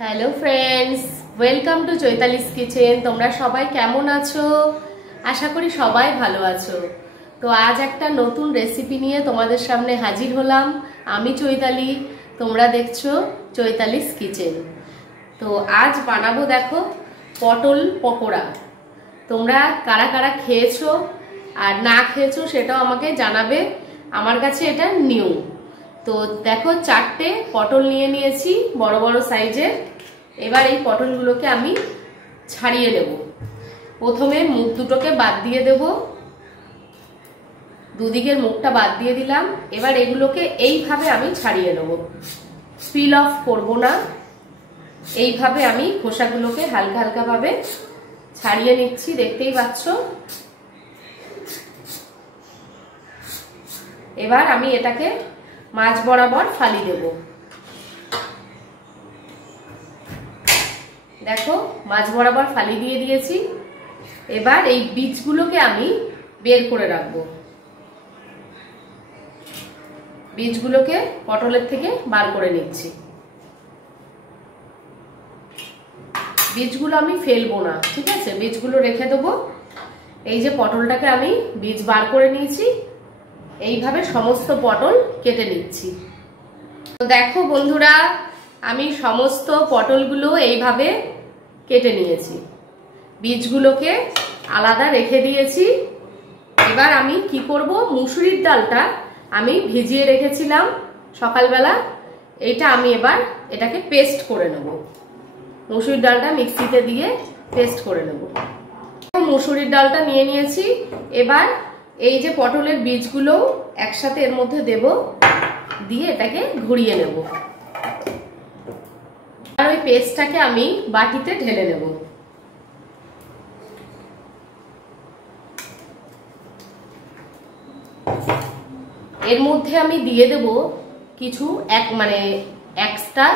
Hello friends, welcome to Chaitali's kitchen. তোমরা সবাই কেমন আছো? আশা করি সবাই ভালো আছো। তো আজ একটা নতুন রেসিপি নিয়ে তোমাদের সামনে হাজির হলাম। আমি চৈতালি, তোমরা দেখছো চৈতালিস কিচেন। তো আজ বানাবো দেখো পটল পকোড়া। তোমরা কারা কারা খেয়েছো আর না খেয়েছো সেটাও আমাকে জানাবে। আমার কাছে এটা নিউ। তো দেখো 4টে পটল নিয়ে নিয়েছি বড় বড় সাইজের। এবার এই পটলগুলোকে আমি ছাড়িয়ে নেব। প্রথমে মুখ দুটোকে বাদ দিয়ে দেব, দুদিকের মুখটা বাদ দিয়ে দিলাম। এবার এগুলোকে এইভাবে আমি ছাড়িয়ে নেব, পিল অফ করব না। এইভাবে আমি খোসাগুলোকে হালকা হালকা ভাবে ছাড়িয়ে নিচ্ছি, দেখতেই পাচ্ছ। এবার আমি এটাকে মাঝ বরাবর ফালি দেব। দেখো মাঝ বরাবর ফালি দিয়ে দিয়েছি। এবার এই বীজগুলোকে আমি বের করে রাখবো। বীজগুলোকে পটলের থেকে বার করে নিচ্ছি। বীজগুলো আমি ফেলবো না, ঠিক আছে? বীজগুলো রেখে দেবো। এই যে পটলটাকে আমি বীজ বার করে নিয়েছি, এইভাবে সমস্ত পটল কেটে নিচ্ছি। তো দেখো বন্ধুরা, আমি সমস্ত পটলগুলো এইভাবে কেটে নিয়েছি, বীজগুলোকে আলাদা রেখে দিয়েছি। এবার আমি কি করব, মুসুরির ডালটা আমি ভিজিয়ে রেখেছিলাম সকালবেলা, এটা আমি এবার এটাকে পেস্ট করে নেব। মুসুরির ডালটা মিক্সিতে দিয়ে পেস্ট করে নেব। মুসুরির ডালটা নিয়ে নিয়েছি। এবার এই যে পটলের বীজগুলো একসাথে এর মধ্যে দেব, দিয়ে এটাকে ঘুরিয়ে নেব। আর ওই পেস্টটাকে আমি বাটিতে ঢেলে নেব। এর মধ্যে আমি দিয়ে দেব কিছু এক্সট্রা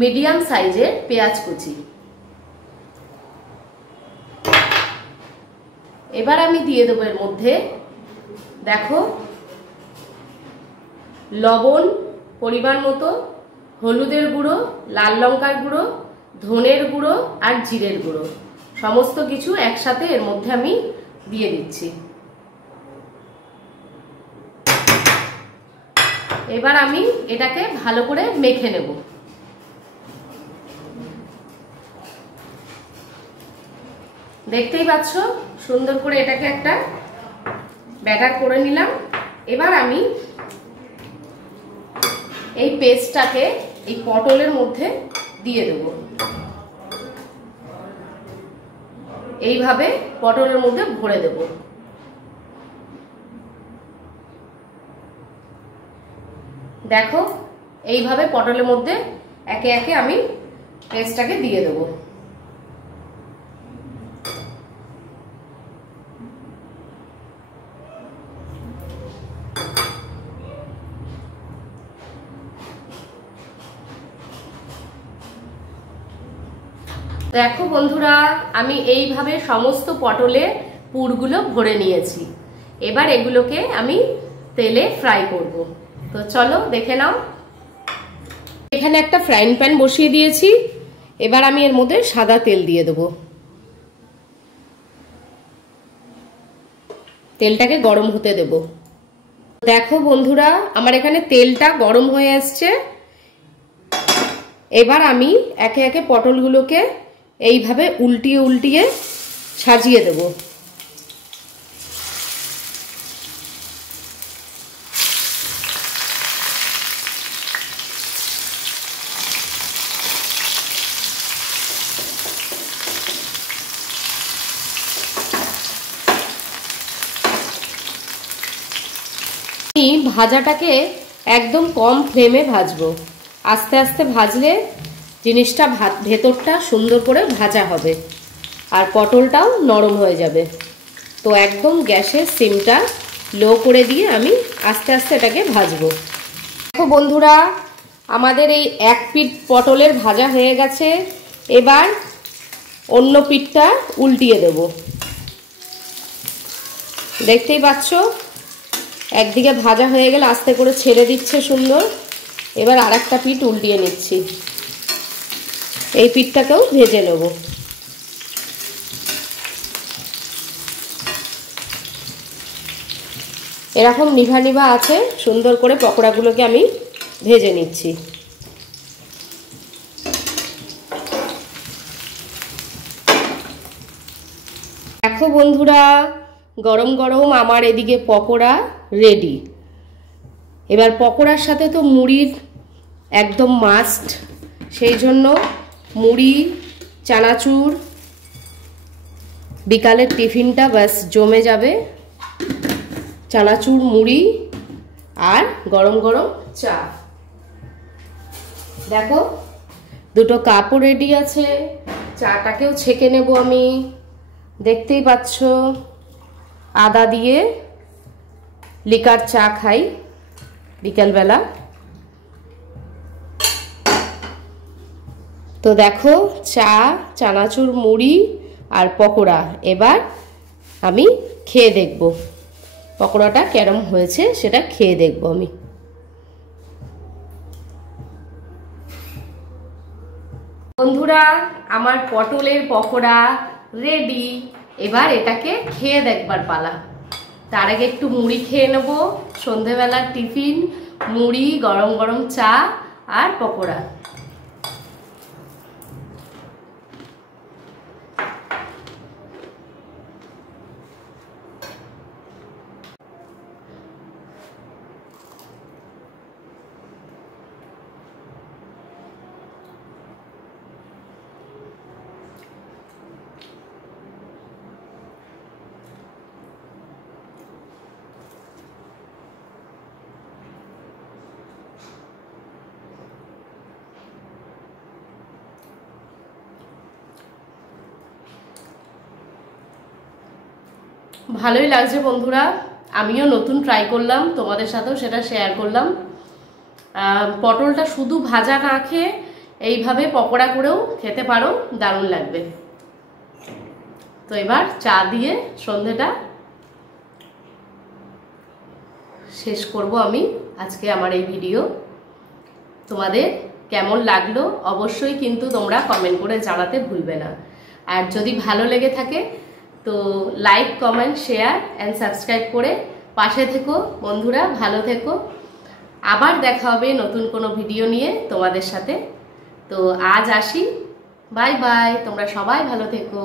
মিডিয়াম সাইজের পেঁয়াজ কুচি। এবার আমি দিয়ে দেবো এর মধ্যে দেখো লবণ পরিমাণ মতো, হলুদের গুঁড়ো, লাল লঙ্কার গুঁড়ো, ধনের গুঁড়ো আর জিরের গুঁড়ো, সমস্ত কিছু একসাথে এর মধ্যে আমি দিয়ে দিচ্ছি। এবার আমি এটাকে ভালো করে মেখে নেব। দেখতেই পাচ্ছ সুন্দর করে এটাকে একটা ব্যাটার করে নিলাম। এবার আমি এই পেস্টটাকে এই পটলের মধ্যে দিয়ে দেব। এইভাবে পটলের মধ্যে ভরে দেব। দেখো এইভাবে পটলের মধ্যে একে একে আমি পেস্টটাকে দিয়ে দেব। দেখো বন্ধুরা, আমি এইভাবে সমস্ত পটলে পুরগুলো ভরে নিয়েছি। এবার এগুলোকে আমি তেলে ফ্রাই করব। তো চলো দেখে নাও। এখানে একটা ফ্রাইং প্যান বসিয়ে দিয়েছি। এবার আমি এর মধ্যে সাদা তেল দিয়ে দেব। তেলটাকে গরম হতে দেব। দেখো বন্ধুরা, আমার এখানে তেলটা গরম হয়ে আসছে। এবার আমি একে একে পটলগুলোকে এইভাবে উল্টিয়ে উল্টিয়ে সাজিয়ে দেব। আমি ভাজাটাকে একদম কম ফ্লেমে ভাজবো। আস্তে আস্তে ভাজলে জিনিসটা ভেতরটা সুন্দর করে ভাজা হবে আর পটলটাও নরম হয়ে যাবে। তো একদম গ্যাসের সিমটা লো করে দিয়ে আমি আস্তে আস্তে এটাকে ভাজবো। দেখো বন্ধুরা, আমাদের এই এক পিঠ পটলের ভাজা হয়ে গেছে। এবার অন্য পিঠটা উল্টিয়ে দেব। দেখতেই পাচ্ছ একদিকে ভাজা হয়ে গেলে আস্তে করে ছেড়ে দিচ্ছে সুন্দর। এবার আরেকটা পিঠ উল্টিয়ে নিচ্ছি। এই পিঠটাকেও ভেজে নেব। এরকম নিভা নিভা আছে, সুন্দর করে পকোড়াগুলোকে আমি ভেজে নিচ্ছি। দেখো বন্ধুরা, গরম গরম আমার এদিকে পকোড়া রেডি। এবার পকোড়ার সাথে তো মুড়ির একদম মাস্ট, সেই জন্য মুড়ি, চানাচুর, বিকালের টিফিনটা ব্যাস জমে যাবে। চানাচুর, মুড়ি আর গরম গরম চা। দেখো দুটো কাপও রেডি আছে, চাটাকেও ছেঁকে নেব আমি। দেখতেই পাচ্ছ আদা দিয়ে লিকার চা খাই বিকালবেলা। তো দেখো চা, চানাচুর, মুড়ি আর পকোড়া। এবার আমি খেয়ে দেখব পকোড়াটা কেরম হয়েছে, সেটা খেয়ে দেখব আমি। বন্ধুরা, আমার পটলের পকোড়া রেডি। এবার এটাকে খেয়ে দেখবার পালা। তার আগে একটু মুড়ি খেয়ে নেব, সন্ধেবেলার টিফিন, মুড়ি, গরম গরম চা আর পকোড়া। ভালোই লাগছে বন্ধুরা, আমিও নতুন ট্রাই করলাম, তোমাদের সাথেও সেটা শেয়ার করলাম। পটলটা শুধু ভাজা না খেয়ে এইভাবে পকোড়া করেও খেতে পারো, দারুণ লাগবে। তো এবার চা দিয়ে সন্ধেটা শেষ করব আমি আজকে আমার এই ভিডিও। তোমাদের কেমন লাগলো অবশ্যই কিন্তু তোমরা কমেন্ট করে জানাতে ভুলবে না। আর যদি ভালো লেগে থাকে তো like, comment, share and subscribe করে পাশে থেকো বন্ধুরা। ভালো থেকো, আবার দেখা হবে নতুন কোনো ভিডিও নিয়ে তোমাদের সাথে। তো আজ আসি, বাই বাই, তোমরা সবাই ভালো থেকো।